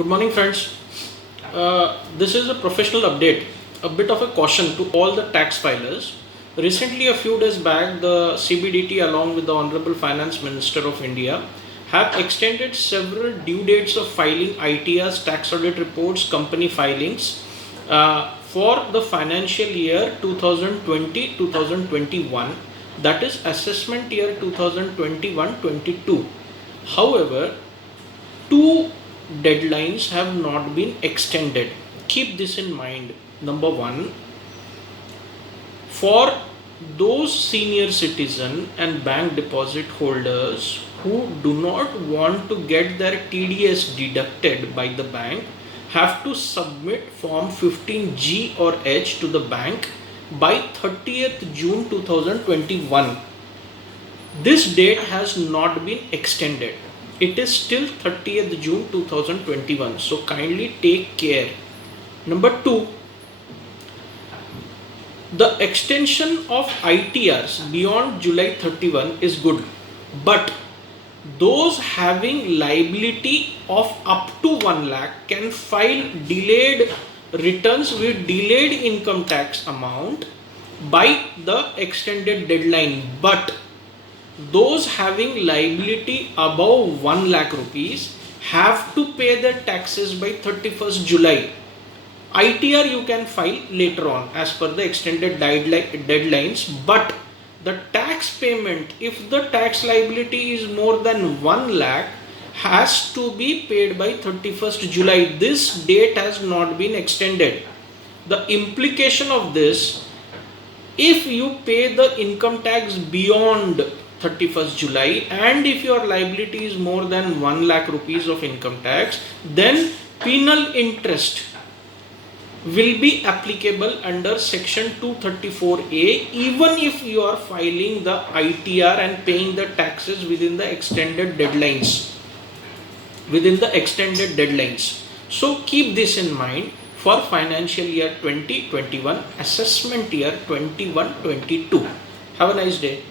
Good morning, friends. This is a professional update, a bit of a caution to all the tax filers. Recently, a few days back, the CBDT, along with the Honorable Finance Minister of India, have extended several due dates of filing ITRs, tax audit reports, company filings for the financial year 2020-2021, that is assessment year 2021-22. However, two deadlines have not been extended. Keep this in mind. Number one, for those senior citizen and bank deposit holders who do not want to get their TDS deducted by the bank have to submit form 15G or H to the bank by 30th June 2021. This date has not been extended. It is still 30th June 2021. So kindly take care. Number two, the extension of ITRs beyond July 31 is good, but those having liability of up to 1 lakh can file delayed returns with delayed income tax amount by the extended deadline. But those having liability above 1 lakh rupees have to pay their taxes by 31st July. ITR you can file later on as per the extended deadlines, but the tax payment, if the tax liability is more than 1 lakh, has to be paid by 31st July. This date has not been extended. The implication of this, if you pay the income tax beyond 31st July and if your liability is more than 1 lakh rupees of income tax, then penal interest will be applicable under section 234A even if you are filing the ITR and paying the taxes within the extended deadlines. So keep this in mind for financial year 2021, assessment year 21-22. Have a nice day.